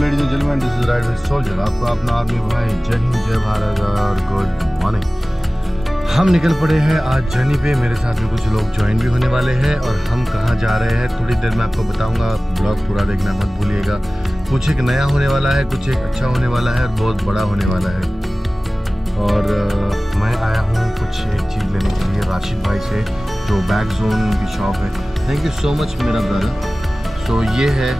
Ladies and gentleman, this is ride with soldier. आपका अपना army भाई। जय हिंद, जय भारत और गुड मॉर्निंग। हम निकल पड़े हैं आज जर्नी पे। मेरे साथ में कुछ लोग ज्वाइन भी होने वाले हैं और हम कहाँ जा रहे हैं थोड़ी देर में आपको बताऊंगा। ब्लॉग पूरा देखना मत भूलिएगा। कुछ एक नया होने वाला है, कुछ एक अच्छा होने वाला है और बहुत बड़ा होने वाला है। और मैं आया हूँ कुछ एक चीज़ लेने के लिए राशिद भाई से, जो बैग जोन की शॉप है। थैंक यू सो मच मेरा ब्रदर। सो ये है,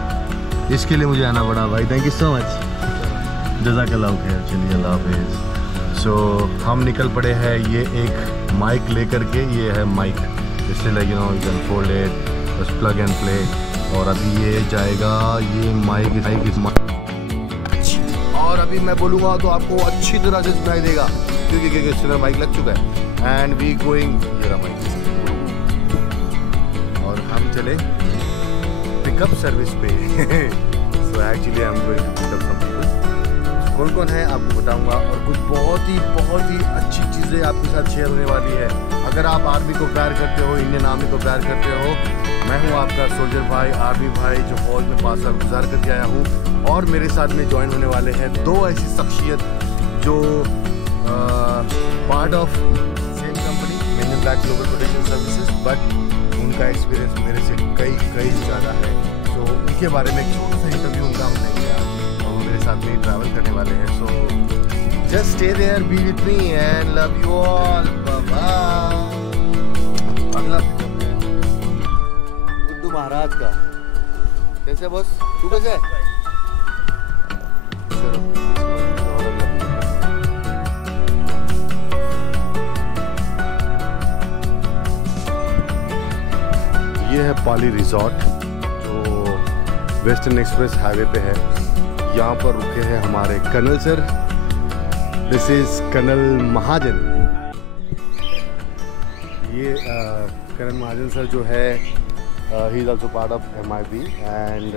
इसके लिए मुझे आना पड़ा भाई। थैंक यू सो मच, जज़ाकल्लाह खैर। चलिए अल्लाह हाफिज़। सो हम निकल पड़े हैं। ये एक माइक लेकर के, ये है माइक, इससे like you can fold it, बस प्लग एंड प्ले। और अभी ये जाएगा, ये माइक और अभी मैं बोलूँगा तो आपको अच्छी तरह से सुनाई देगा क्योंकि इसमें माइक लग चुका है। एंड वी गोइंग, ये रहा माइक। और हम चले पिकअप सर्विस पे। So actually I am going to pick up some people. कौन कौन है आपको बताऊंगा और कुछ बहुत ही अच्छी चीज़ें आपके साथ शेयर होने वाली है। अगर आप आर्मी को प्यार करते हो, इंडियन आर्मी को प्यार करते हो, मैं हूं आपका सोल्जर भाई, आर्मी भाई, जो फौज में 5 साल गुजार करके आया हूं। और मेरे साथ में ज्वाइन होने वाले हैं 2 ऐसी शख्सियत जो part of same company, main in black global protection services, but उनका एक्सपीरियंस मेरे से कई ज़्यादा है। तो उनके बारे में एक छोटा सा इंटरव्यू उनका हमने किया और वो मेरे साथ में ट्रैवल करने वाले हैं। So just stay there, be with me and love you all. Bye. अगला गुड्डू महाराज का कैसे बॉस, तू कैसे है? ये है पाली रिजॉर्ट, जो वेस्टर्न एक्सप्रेस हाईवे पे है। यहाँ पर रुके हैं हमारे colonel sir. This is colonel Mahajan. ये कर्नल महाजन सर जो है, he is also part of MIB and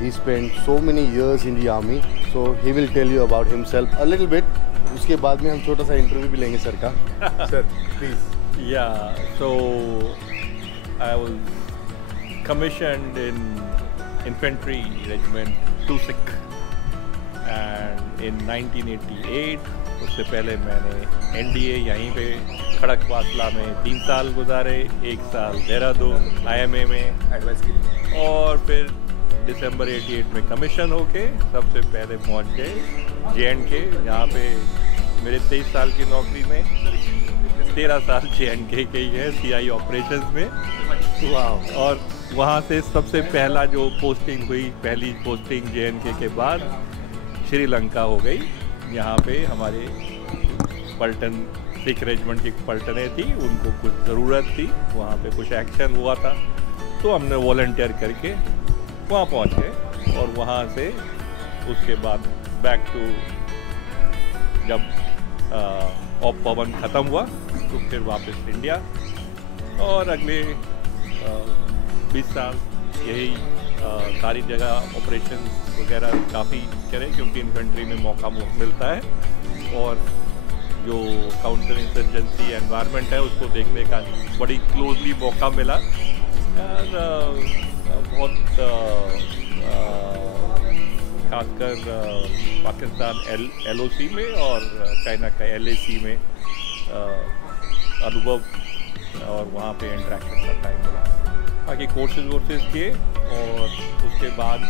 he spent so many years in the army, so he will tell you about himself a little bit. उसके बाद में हम छोटा सा interview भी लेंगे सर का। Sir please. Yeah, so I was commissioned in infantry regiment 2 Sikh and in 1988 उससे पहले मैंने NDA यहीं पे खड़क वासला में 3 साल गुजारे, 1 साल देहरादून IMA में एडवाइस की, और फिर दिसंबर 88 में कमीशन होके सबसे पहले पहुंच गए JNK, जहाँ पे मेरे 23 साल की नौकरी में 13 साल JNK के ही है CI ऑपरेशंस में। वाह। और वहाँ से सबसे पहला जो पोस्टिंग हुई, पहली पोस्टिंग JNK के बाद श्रीलंका हो गई। यहाँ पे हमारे पलटन सिख रेजिमेंट की पलटनें थी, उनको कुछ ज़रूरत थी, वहाँ पे कुछ एक्शन हुआ था, तो हमने वॉलंटियर करके वहाँ पहुँच गए। और वहाँ से उसके बाद बैक टू, जब ऑफ पवन ख़त्म हुआ तो फिर वापस इंडिया। और अगले 20 साल यही सारी जगह ऑपरेशन वगैरह काफ़ी करें, क्योंकि इन्फेंट्री में मौका मिलता है। और जो काउंटर इंसर्जेंसी एनवायरनमेंट है उसको देखने का बड़ी क्लोजली मौका मिला। और बहुत खासकर पाकिस्तान LOC में और चाइना का LAC में अनुभव और वहाँ पे इंटरेक्शन का टाइम मिला। बाकी कोर्सेज वोर्सेज किए और उसके बाद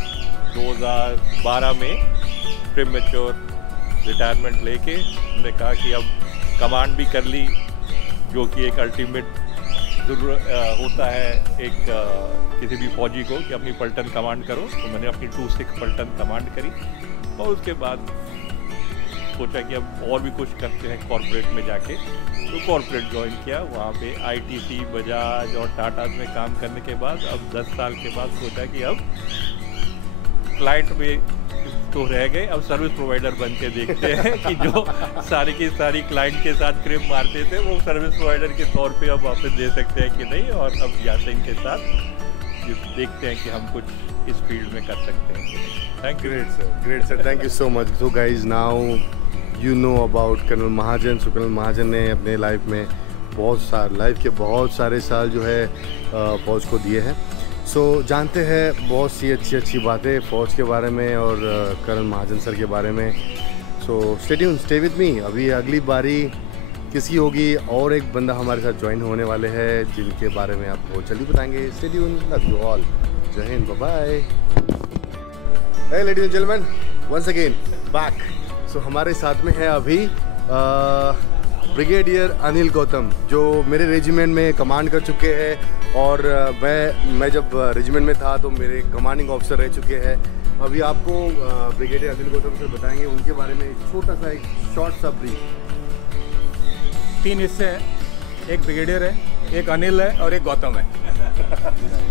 2012 में प्रीमेच्योर रिटायरमेंट लेके हमने कहा कि अब कमांड भी कर ली, जो कि एक अल्टीमेट ज़रूरत होता है एक किसी भी फौजी को कि अपनी पलटन कमांड करो। तो मैंने अपनी 2 Sikh पलटन कमांड करी और उसके बाद सोचा कि अब और भी कुछ करते हैं कॉर्पोरेट में जाके, तो कॉर्पोरेट ज्वाइन किया। वहाँ पे ITC, बजाज और टाटा में काम करने के बाद अब 10 साल के बाद सोचा कि अब क्लाइंट में तो रह गए, अब सर्विस प्रोवाइडर बन के देखते हैं कि जो सारी की सारी क्लाइंट के साथ क्रिप मारते थे वो सर्विस प्रोवाइडर के तौर पे अब वापस दे सकते हैं कि नहीं। और अब यासिन के साथ देखते हैं कि हम कुछ इस फील्ड में कर सकते हैं। Thank you. Great sir, thank you so much. So guys, now you know about colonel Mahajan. So colonel Mahajan ने अपने लाइफ के बहुत सारे साल जो है फौज को दिए हैं। सो जानते हैं बहुत सी अच्छी बातें फ़ौज के बारे में और करण महाजन सर के बारे में। So stay with me. अभी अगली बारी किसकी होगी और एक बंदा हमारे साथ ज्वाइन होने वाले हैं जिनके बारे में आपको जल्दी बताएंगे। Stay tuned, love you all, जय हिंद, bye bye. Hey ladies and gentleman, once again back. So हमारे साथ में है अभी ब्रिगेडियर अनिल गौतम, जो मेरे रेजिमेंट में कमांड कर चुके हैं और मैं जब रेजिमेंट में था तो मेरे कमांडिंग ऑफिसर रह चुके हैं। अभी आपको ब्रिगेडियर अनिल गौतम से बताएंगे उनके बारे में छोटा सा एक शॉर्ट सा ब्रीफ। 3 हिस्से हैं, एक ब्रिगेडियर है, एक अनिल है और एक गौतम है।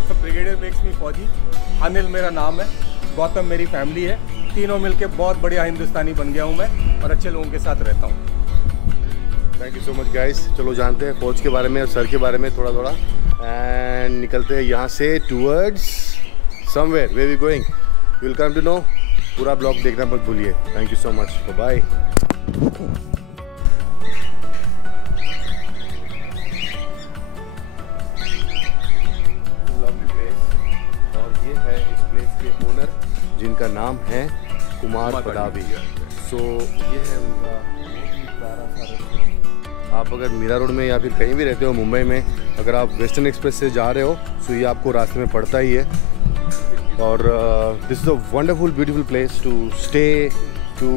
तो ब्रिगेडियर मेक्स मी फौजी, अनिल मेरा नाम है, गौतम मेरी फैमिली है। तीनों मिलके बहुत बढ़िया हिंदुस्तानी बन गया हूँ मैं और अच्छे लोगों के साथ रहता हूँ। Thank you so much guys. चलो जानते हैं फौज के बारे में और सर के बारे में थोड़ा थोड़ा एंड निकलते हैं यहाँ से towards somewhere where we going, you will come to know. पूरा ब्लॉग देखना मत भूलिए। Thank you so much, bye. Lovely place और ये है इस प्लेस के ओनर जिनका नाम है कुमार पडावी। सो ये है उनका बहुत ही प्यारा सा रेस्टोरेंट। आप अगर मीरा रोड में या फिर कहीं भी रहते हो मुंबई में, अगर आप वेस्टर्न एक्सप्रेस से जा रहे हो तो ये आपको रास्ते में पड़ता ही है। और this is a wonderful beautiful place to stay, to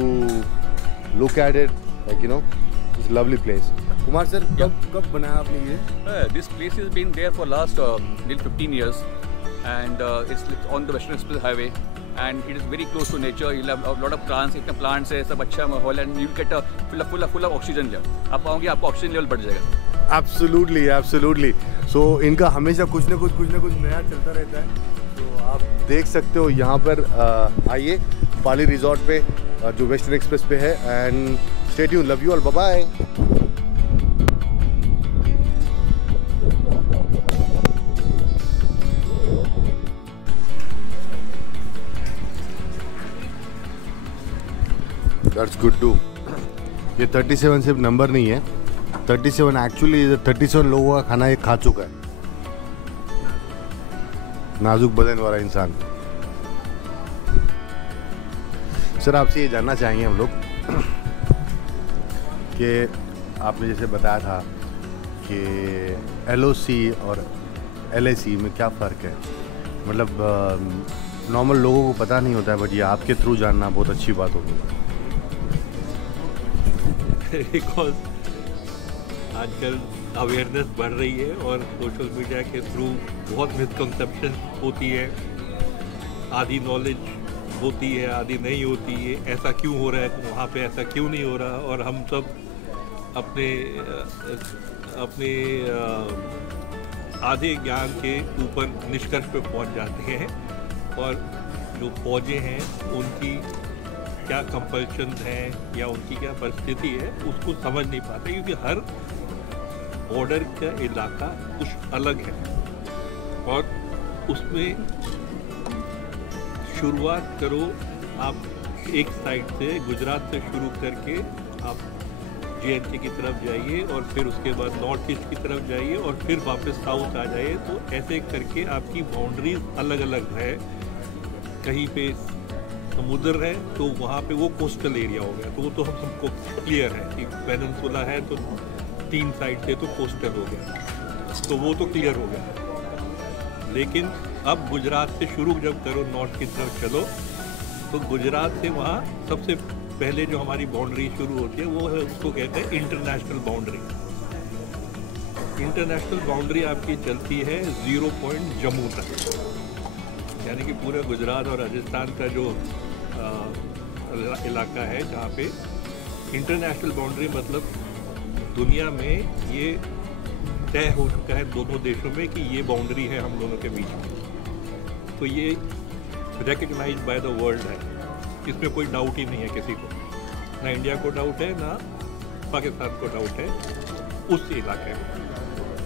look at it, like you know, it's lovely place. Kumar sir, कब बनाया आपने ये? This place has been there for last nearly 15 years, and it's on the Western Express Highway, and it is very close to nature. You'll have a lot of plants है, सब अच्छा माहौल, and you'll get a full of oxygen level. आप आओगे आपका oxygen level बढ़ जाएगा। Absolutely. सो इनका हमेशा कुछ ना कुछ नया चलता रहता है। तो आप देख सकते हो यहाँ पर आइए पाली रिजॉर्ट पे जो वेस्टर्न एक्सप्रेस पे है। And stay tuned, love you all, bye bye. That's good too. ये 37 सिर्फ नंबर नहीं है, 37 एक्चुअली 37 लोगों का खाना ये खा चुका है। नाजुक बदन वाला इंसान। सर आपसे ये जानना चाहेंगे हम लोग कि आपने जैसे बताया था कि LOC और LAC में क्या फ़र्क है। मतलब नॉर्मल लोगों को पता नहीं होता है, बट ये आपके थ्रू जानना बहुत अच्छी बात होगी। बिकॉज आजकल अवेयरनेस बढ़ रही है और सोशल मीडिया के थ्रू बहुत मिसकंसेप्शन होती है, आधी नॉलेज होती है, आधी नहीं होती है। ऐसा क्यों हो रहा है, वहाँ पे ऐसा क्यों नहीं हो रहा, और हम सब अपने आधे ज्ञान के ऊपर निष्कर्ष पे पहुँच जाते हैं। और जो फौजें हैं उनकी क्या कंपल्शन है या उनकी क्या परिस्थिति है उसको समझ नहीं पाते, क्योंकि हर बॉर्डर का इलाका कुछ अलग है। और उसमें शुरुआत करो आप एक साइड से, गुजरात से शुरू करके आप JNK की तरफ जाइए और फिर उसके बाद नॉर्थ ईस्ट की तरफ जाइए और फिर वापस साउथ आ जाइए। तो ऐसे करके आपकी बाउंड्रीज अलग अलग है। कहीं पे समुद्र है तो वहाँ पे वो कोस्टल एरिया हो गया, तो वो तो हम सबको क्लियर है कि पेनिनसुला है तो 3 साइड से तो कोस्टल हो गया, तो वो तो क्लियर हो गया। लेकिन अब गुजरात से शुरू जब करो, नॉर्थ की तरफ चलो, तो गुजरात से वहाँ सबसे पहले जो हमारी बाउंड्री शुरू होती है वो है, उसको कहते हैं इंटरनेशनल बाउंड्री। इंटरनेशनल बाउंड्री आपकी चलती है 0 पॉइंट जम्मू तक, यानी कि पूरे गुजरात और राजस्थान का जो इलाका है जहाँ पे इंटरनेशनल बाउंड्री, मतलब दुनिया में ये तय हो चुका है दोनों देशों में कि ये बाउंड्री है हम दोनों के बीच में। तो ये रिकग्नाइज्ड बाय द वर्ल्ड है, इसमें कोई डाउट ही नहीं है किसी को, ना इंडिया को डाउट है ना पाकिस्तान को डाउट है उस इलाके में।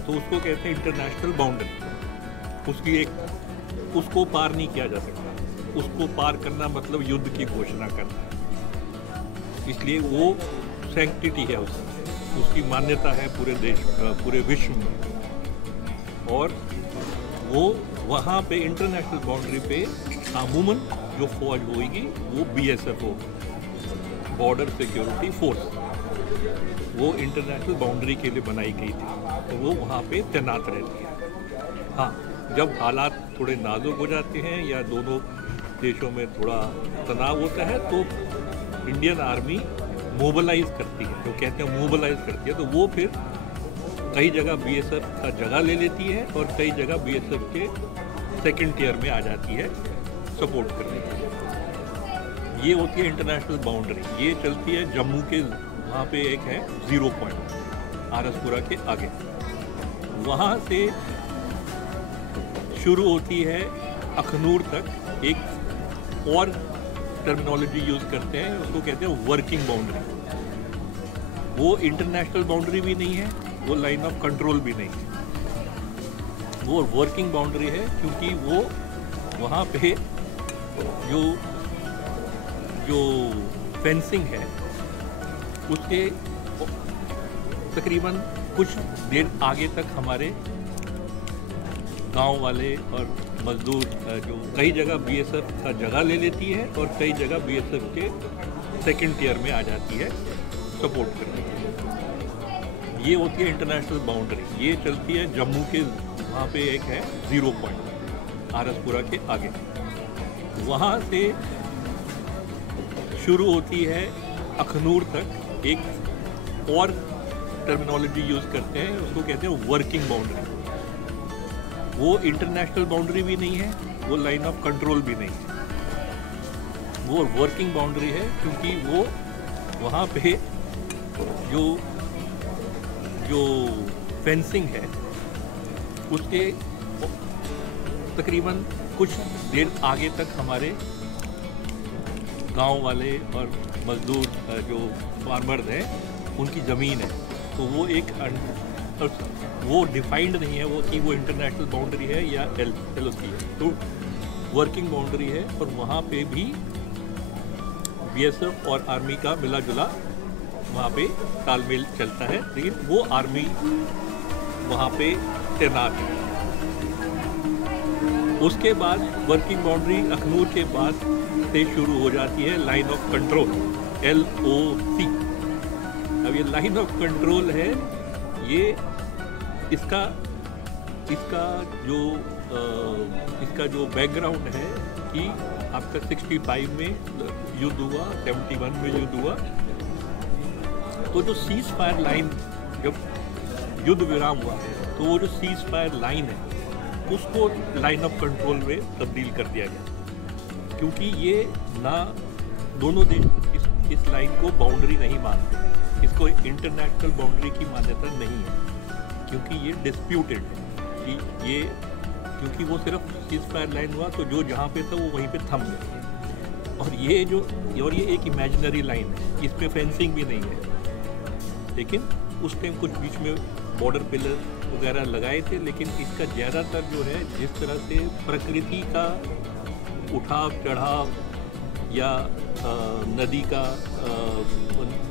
तो उसको कहते हैं इंटरनेशनल बाउंड्री। उसको पार नहीं किया जा सकता। उसको पार करना मतलब युद्ध की घोषणा करना है। इसलिए वो सैंक्टिटी है, उसकी मान्यता है पूरे विश्व में। और वो वहाँ पे इंटरनेशनल बाउंड्री पे अमूमन जो फौज होगी वो BSF होगी, बॉर्डर सिक्योरिटी फोर्स। वो इंटरनेशनल बाउंड्री के लिए बनाई गई थी, तो वो वहाँ पे तैनात रहती है। हाँ, जब हालात थोड़े नाजुक हो जाते हैं या दोनों देशों में थोड़ा तनाव होता है तो इंडियन आर्मी मोबिलाइज करती है, जो कहते हैं मोबिलाइज करती है, तो वो फिर कई जगह BSF का जगह ले लेती है और कई जगह BSF के सेकंड टियर में आ जाती है सपोर्ट करने के लिए। ये होती है इंटरनेशनल बाउंड्री। ये चलती है जम्मू के, वहाँ पे एक है 0 पॉइंट आरसपुरा के आगे, वहाँ से शुरू होती है अखनूर तक। एक और टर्मिनोलॉजी यूज़ करते हैं, उसको कहते हैं वर्किंग बाउंड्री। वो इंटरनेशनल बाउंड्री भी नहीं है, वो लाइन ऑफ कंट्रोल भी नहीं है, वो वर्किंग बाउंड्री है, क्योंकि वो वहाँ पे जो फेंसिंग है उसके तकरीबन कुछ देर आगे तक हमारे गांव वाले और मजदूर जो कई जगह BSF का जगह ले लेती है और कई जगह BSF के सेकंड टियर में आ जाती है सपोर्ट करने के लिए। ये होती है इंटरनेशनल बाउंड्री। ये चलती है जम्मू के, वहाँ पे एक है 0 पॉइंट आरसपुरा के आगे, वहाँ से शुरू होती है अखनूर तक। एक और टर्मिनोलॉजी यूज़ करते हैं, उसको कहते हैं वर्किंग बाउंड्री। वो इंटरनेशनल बाउंड्री भी नहीं है, वो लाइन ऑफ कंट्रोल भी नहीं है, वो वर्किंग बाउंड्री है, क्योंकि वो वहाँ पे जो फेंसिंग है उसके तकरीबन कुछ देर आगे तक हमारे गांव वाले और मजदूर जो फार्मर्स हैं उनकी ज़मीन है, तो वो एक वो डिफाइंड नहीं है वो कि वो इंटरनेशनल बाउंड्री है या LOC है, तो वर्किंग बाउंड्री है। और वहाँ पे भी BSF और आर्मी का मिला जुला वहाँ पे तालमेल चलता है, लेकिन वो आर्मी वहाँ पे तैनात है। उसके बाद वर्किंग बाउंड्री अखनूर के बाद से शुरू हो जाती है लाइन ऑफ कंट्रोल, LOC। अब ये लाइन ऑफ कंट्रोल है, ये इसका जो बैकग्राउंड है कि आपका 65 में युद्ध हुआ, 71 में युद्ध हुआ, तो जो सीज फायर लाइन, जब युद्ध विराम हुआ तो वो जो सीज फायर लाइन है उसको लाइन ऑफ कंट्रोल में तब्दील कर दिया गया, क्योंकि ये ना दोनों देश इस लाइन को बाउंड्री नहीं मानते, इसको इंटरनेशनल बाउंड्री की मान्यता नहीं है, क्योंकि ये डिस्प्यूटेड है कि ये, क्योंकि वो सिर्फ सीज फायर लाइन हुआ तो जो जहाँ पे था वो वहीं पे थम गया। और ये एक इमेजिनरी लाइन है, इस पे फेंसिंग भी नहीं है, लेकिन उस टाइम कुछ बीच में बॉर्डर पिलर वगैरह लगाए थे, लेकिन इसका ज़्यादातर जो है जिस तरह से प्रकृति का उठाव चढ़ाव या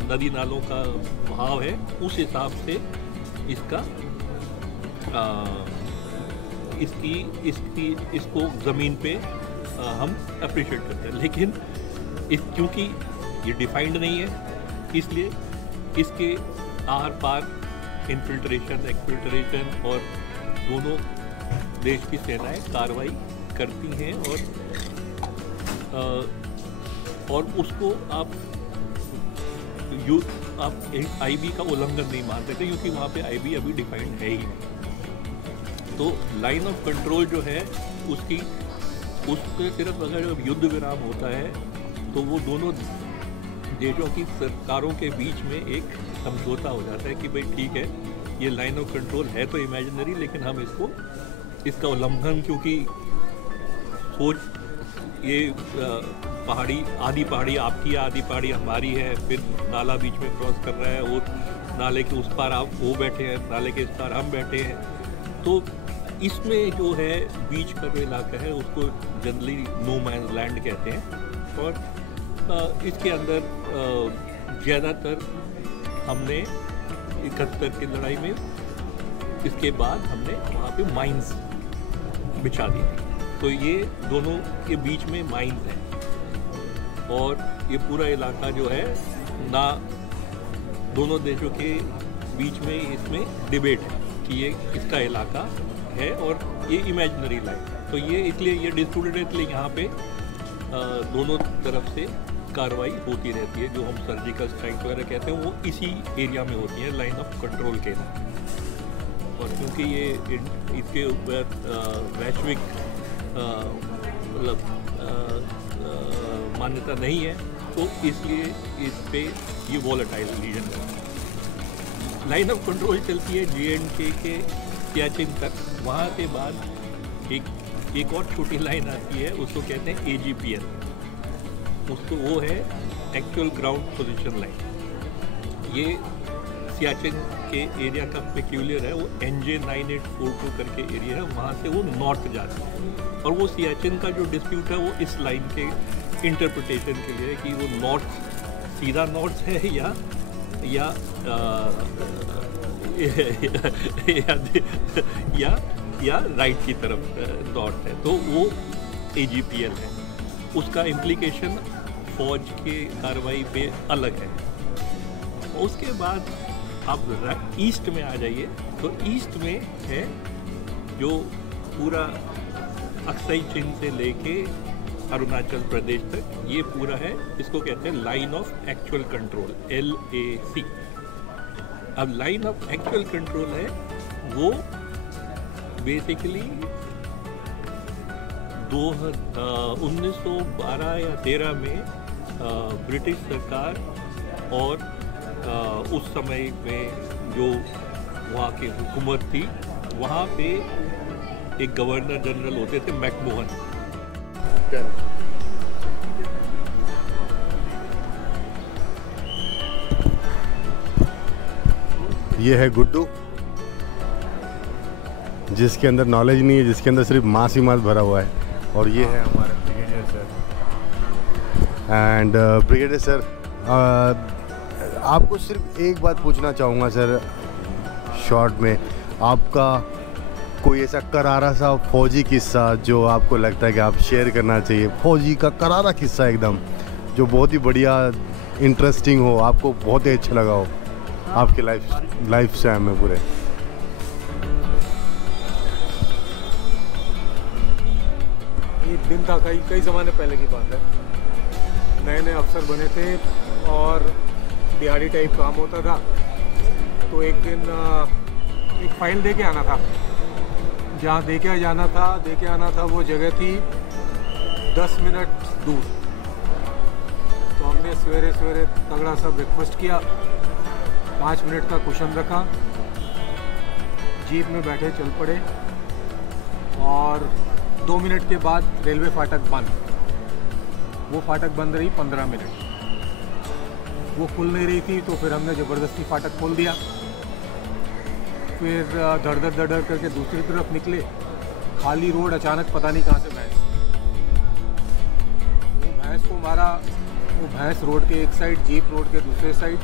नदी नालों का भाव है, उस हिसाब से इसको ज़मीन पे हम अप्रिशिएट करते हैं। लेकिन क्योंकि ये डिफाइंड नहीं है, इसलिए इसके आर पार इन्फिल्ट्रेशन एक्सफिल्ट्रेशन और दोनों देश की सेनाएं कार्रवाई करती हैं, और उसको आप एक IB का उल्लंघन नहीं मान सकते, क्योंकि वहाँ पे IB अभी डिफाइंड है ही नहीं। तो लाइन ऑफ कंट्रोल जो है उसके सिर्फ अगर जब युद्ध विराम होता है तो वो दोनों देशों की सरकारों के बीच में एक समझौता हो जाता है कि भाई ठीक है, ये लाइन ऑफ कंट्रोल है तो इमेजिनरी, लेकिन हम इसका उल्लंघन, क्योंकि ये आधी पहाड़ी आपकी है, आधी पहाड़ी हमारी है, फिर नाला बीच में क्रॉस कर रहा है, और नाले के उस पार आप वो बैठे हैं, नाले के इस पार हम बैठे हैं, तो इसमें जो है बीच का जो इलाका है उसको जनरली नो मैन्स लैंड कहते हैं। और इसके अंदर ज़्यादातर हमने 71 की लड़ाई में, इसके बाद हमने वहाँ पे माइंस बिछा दी थी। तो ये दोनों के बीच में माइंस हैं और ये पूरा इलाका जो है ना, दोनों देशों के बीच में इसमें डिबेट है कि ये किसका इलाका है और ये इमेजिनरी लाइन। तो ये इसलिए ये डिस्प्यूटेड है, इसलिए यहाँ पे दोनों तरफ से कार्रवाई होती रहती है। जो हम सर्जिकल स्ट्राइक वगैरह कहते हैं वो इसी एरिया में होती है, लाइन ऑफ कंट्रोल के ना। और क्योंकि ये इसके ऊपर वैश्विक मतलब मान्यता नहीं है, तो इसलिए इस पे ये वॉलेटाइल रीजन है। लाइन ऑफ कंट्रोल चलती है JNK के सियाचिन तक। वहाँ के बाद एक और छोटी लाइन आती है, उसको कहते हैं AGPL। उसको वो है एक्चुअल ग्राउंड पोजीशन लाइन। ये सियाचिन के एरिया का पेक्यूलियर है, वो NJ 9842 करके एरिया है, वहाँ से वो नॉर्थ जाता है। और वो सियाचिन का जो डिस्प्यूट है वो इस लाइन के इंटरप्रिटेशन के लिए कि वो नॉर्थ, सीधा नॉर्थ है या राइट की तरफ नॉर्थ है, तो वो AGPL है। उसका इम्प्लीकेशन फौज के कार्रवाई पे अलग है। उसके बाद आप ईस्ट में आ जाइए, तो ईस्ट में है जो पूरा अक्साई चिन से लेके अरुणाचल प्रदेश तक, ये पूरा है, इसको कहते हैं line of actual control, LAC। अब लाइन ऑफ एक्चुअल कंट्रोल है वो बेसिकली 1912 या 13 में ब्रिटिश सरकार और उस समय में जो वहाँ की हुकूमत थी, वहाँ पे एक गवर्नर जनरल होते थे मैकमोहन। ये है गुड्डू, जिसके अंदर नॉलेज नहीं है, जिसके अंदर सिर्फ मांस ही मांस भरा हुआ है। और ये है हमारे brigadier sir. And brigadier sir, आपको सिर्फ एक बात पूछना चाहूँगा सर, शॉर्ट में, आपका कोई ऐसा करारा सा फौजी किस्सा जो आपको लगता है कि आप शेयर करना चाहिए, फौजी का करारा किस्सा एकदम, जो बहुत ही बढ़िया इंटरेस्टिंग हो, आपको बहुत ही अच्छा लगा हो आपके लाइफ से में पूरे? एक दिन था, कई ज़माने पहले की बात है, नए नए अफसर बने थे और दिहाड़ी टाइप काम होता था। तो एक दिन एक फ़ाइल दे के आना था, जहाँ दे के आना था वो जगह थी 10 मिनट दूर। तो हमने सवेरे सवेरे तगड़ा सा ब्रेकफास्ट किया, 5 मिनट का कुशन रखा, जीप में बैठे चल पड़े और 2 मिनट के बाद रेलवे फाटक बंद। वो फाटक बंद रही 15 मिनट, वो खुल नहीं रही थी, तो फिर हमने ज़बरदस्ती फाटक खोल दिया। फिर धड़ करके दूसरी तरफ निकले, खाली रोड, अचानक पता नहीं कहाँ से भैंस को मारा। वो भैंस रोड के एक साइड, जीप रोड के दूसरे साइड,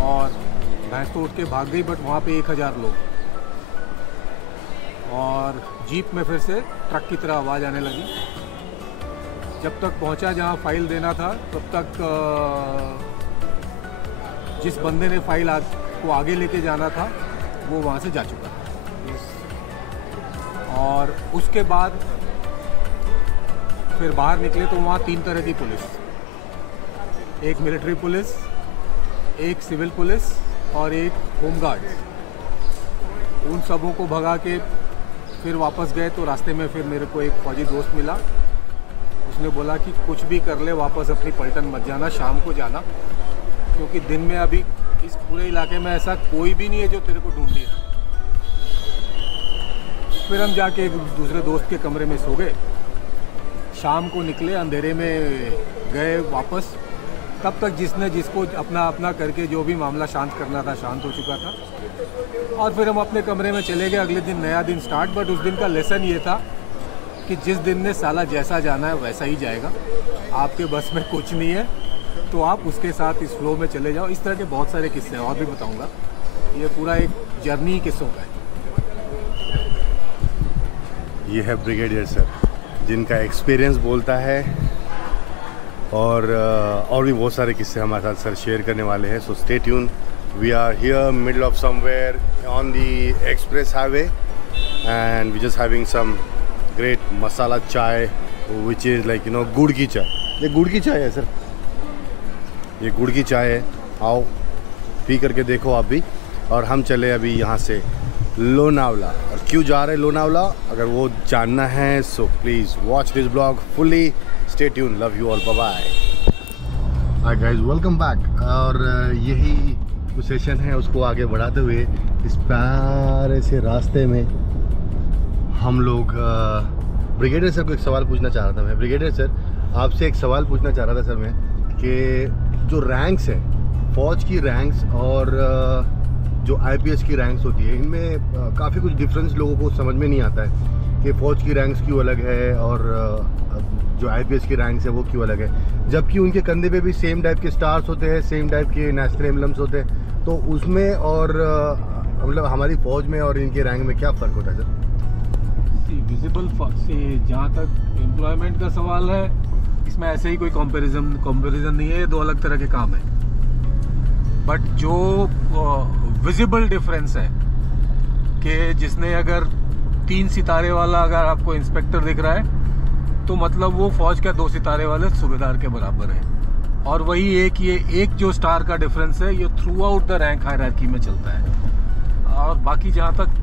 और भैंस तो उठ के भाग गई, बट वहाँ पे 1000 लोग। और जीप में फिर से ट्रक की तरह आवाज़ आने लगी। जब तक पहुँचा जहाँ फाइल देना था, तब तक जिस बंदे ने फाइल को आगे लेके जाना था वो वहाँ से जा चुका था। और उसके बाद फिर बाहर निकले तो वहाँ 3 तरह की पुलिस, एक मिलिट्री पुलिस, एक सिविल पुलिस और एक होमगार्ड। उन सबों को भगा के फिर वापस गए। तो रास्ते में फिर मेरे को एक फौजी दोस्त मिला, उसने बोला कि कुछ भी कर ले वापस अपनी पलटन मत जाना, शाम को जाना, क्योंकि दिन में अभी इस पूरे इलाके में ऐसा कोई भी नहीं है जो तेरे को ढूंढ लिया। फिर हम जाके एक दूसरे दोस्त के कमरे में सो गए। शाम को निकले, अंधेरे में गए वापस। तब तक जिसने जिसको अपना अपना करके जो भी मामला शांत करना था शांत हो चुका था। और फिर हम अपने कमरे में चले गए। अगले दिन नया दिन स्टार्ट। बट उस दिन का लेसन ये था कि जिस दिन ने साला जैसा जाना है वैसा ही जाएगा, आपके बस में कुछ नहीं है, तो आप उसके साथ इस फ्लो में चले जाओ। इस तरह के बहुत सारे किस्से और भी बताऊंगा। ये पूरा एक जर्नी किस्सों का है। ये है ब्रिगेडियर सर, जिनका एक्सपीरियंस बोलता है और भी बहुत सारे किस्से हमारे साथ सर शेयर करने वाले हैं. So stay tune. We are here middle of somewhere on the express highway and we just having some great masala chai which is like you know गुड़ की चाय. ये गुड़ की चाय है सर, ये गुड़ की चाय है. आओ पी करके देखो आप भी. और हम चले अभी यहाँ से लोनावला. और क्यों जा रहे हैं लोनावला, अगर वो जानना है so please watch this blog fully. Stay tune. Love you all. Bye bye. Hi guys, welcome back. और यही जो सेशन है उसको आगे बढ़ाते हुए इस प्यारे से रास्ते में हम लोग ब्रिगेडियर सर को एक सवाल पूछना चाह रहा था मैं. ब्रिगेडियर सर, आपसे एक सवाल पूछना चाह रहा था सर मैं कि जो रैंक्स हैं, फौज की रैंक्स और जो आईपीएस की रैंक्स होती है, इनमें काफ़ी कुछ डिफरेंस लोगों को समझ में नहीं आता है कि फ़ौज की रैंक्स क्यों अलग है और जो आईपीएस की रैंक्स है वो क्यों अलग है, जबकि उनके कंधे पे भी सेम टाइप के स्टार्स होते हैं, सेम टाइप के नेशनल एम्बलम्स होते हैं. तो उसमें और मतलब हमारी फ़ौज में और इनके रैंक में क्या फ़र्क होता है सर? विजिबल से जहाँ तक एम्प्लॉयमेंट का सवाल है, इसमें ऐसे ही कोई कंपैरिजन नहीं है. ये दो अलग तरह के काम है. बट जो विजिबल डिफरेंस है कि जिसने अगर 3 सितारे वाला अगर आपको इंस्पेक्टर दिख रहा है तो मतलब वो फौज का 2 सितारे वाले सूबेदार के बराबर है. और वही एक जो स्टार का डिफरेंस है ये through out the rank hierarchy में चलता है. और बाकी जहाँ तक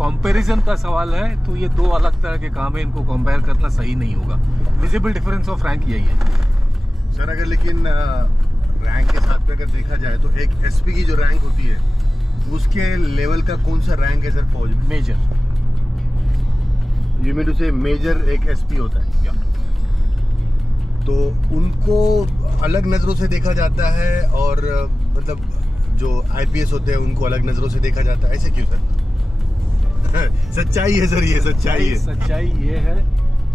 कंपैरिजन का सवाल है तो ये 2 अलग तरह के काम है, इनको कंपेयर करना सही नहीं होगा. विजिबल डिफरेंस ऑफ रैंक यही है सर. अगर लेकिन रैंक के साथ में अगर देखा जाए तो एक एसपी की जो रैंक होती है उसके लेवल का कौन सा रैंक है सर फौज में? मेजर. यू मीन टू से मेजर एक एसपी होता है क्या? तो उनको अलग नज़रों से देखा जाता है और मतलब जो आईपीएस होते हैं उनको अलग नज़रों से देखा जाता है, ऐसे क्यों सर? सच्चाई है सर, ये सच्चाई है. सच्चाई ये है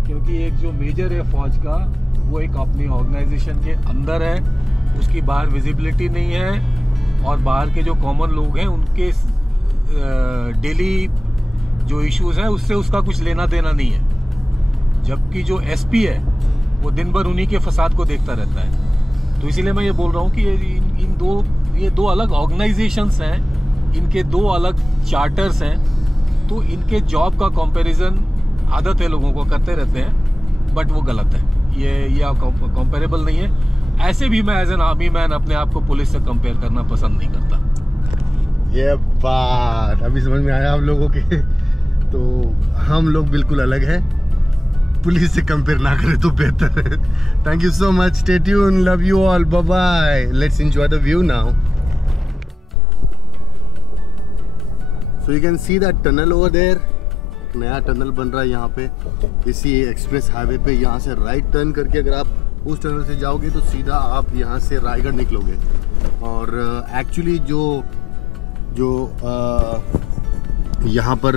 क्योंकि एक जो मेजर है फौज का वो एक अपनी ऑर्गेनाइजेशन के अंदर है, उसकी बाहर विजिबिलिटी नहीं है और बाहर के जो कॉमन लोग हैं उनके डेली जो इश्यूज हैं उससे उसका कुछ लेना देना नहीं है. जबकि जो एसपी है वो दिन भर उन्हीं के फसाद को देखता रहता है. तो इसीलिए मैं ये बोल रहा हूँ कि ये दो अलग ऑर्गेनाइजेशंस हैं, इनके 2 अलग चार्टर्स हैं. तो इनके जॉब का कंपैरिजन आदत है लोगों को करते रहते हैं, बट वो गलत है. ये कंपेरेबल नहीं है. ऐसे भी मैं एज एन आर्मी मैन अपने आप को पुलिस से कंपेयर करना पसंद नहीं करता. ये बात अभी समझ में आया आप लोगों के. तो हम लोग बिल्कुल अलग हैं, पुलिस से कंपेयर ना करें तो बेहतर है. Thank you so much. Stay tune. Love you all. Bye bye. Let's enjoy the view now. So you can see that tunnel over there. नया टनल बन रहा है यहाँ पे इसी एक्सप्रेस हाईवे पे. यहाँ से राइट टर्न करके अगर आप उस टनल से जाओगे तो सीधा आप यहाँ से रायगढ़ निकलोगे. और एक्चुअली जो यहाँ पर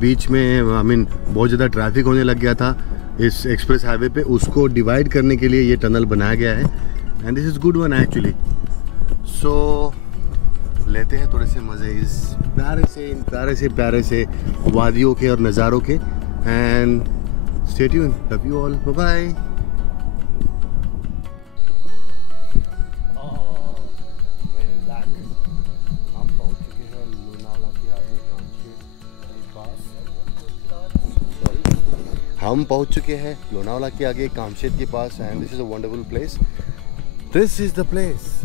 बीच में बहुत ज़्यादा ट्रैफिक होने लग गया था इस एक्सप्रेस हाईवे पे, उसको डिवाइड करने के लिए ये टनल बनाया गया है. And this is good one actually. So लेते हैं थोड़े से मज़े इस प्यारे से वादियों के और नज़ारों के. And stay tune. Love you all. Bye bye. हम पहुंच चुके हैं लोनावला के आगे कामशेत के पास. And this is a wonderful place. This is the place.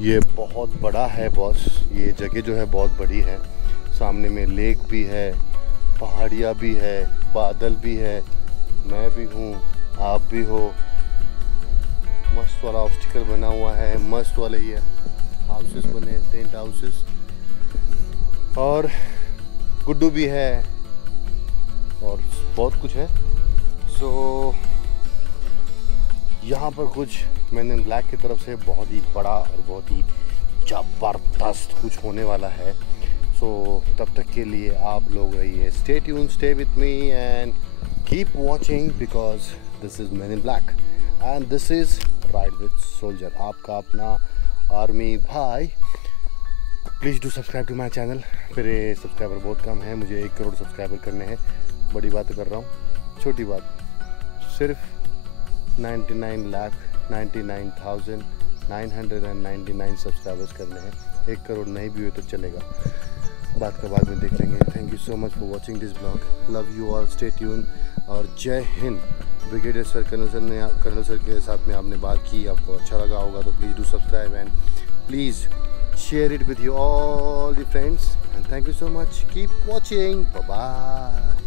ये बहुत बड़ा है बॉस. ये जगह जो है बहुत बड़ी है. सामने में लेक भी है, पहाड़ियाँ भी है, बादल भी है, मैं भी हूँ, आप भी हो. मस्त वाला ऑब्स्टिकल बना हुआ है, मस्त वाले ये हाउसेस बने हैं, टेंट हाउसेस. और गुड्डू भी है और बहुत कुछ है. सो यहाँ पर कुछ मैन इन ब्लैक की तरफ से बहुत ही बड़ा और बहुत ही ज़बरदस्त कुछ होने वाला है. सो तब तक के लिए आप लोग रहिए. Stay tune, stay with me and keep watching because this is man in black and this is ride with soldier, आपका अपना आर्मी भाई। Please do subscribe to my channel. मेरे सब्सक्राइबर बहुत कम हैं, मुझे 1 करोड़ सब्सक्राइबर करने हैं। बड़ी बात कर रहा हूँ, छोटी बात, सिर्फ 99,99,999 सब्सक्राइबर्स करने हैं। 1 करोड़ नहीं भी हुए तो चलेगा, बात का बाद में देख लेंगे। Thank you so much for watching this blog. Love you all, stay tune और जय हिंद। ब्रिगेडियर सर, कर्नल सर के साथ में आपने बात की, आपको अच्छा लगा होगा तो please do subscribe and please share it with you all the friends, and thank you so much. Keep watching. Bye bye.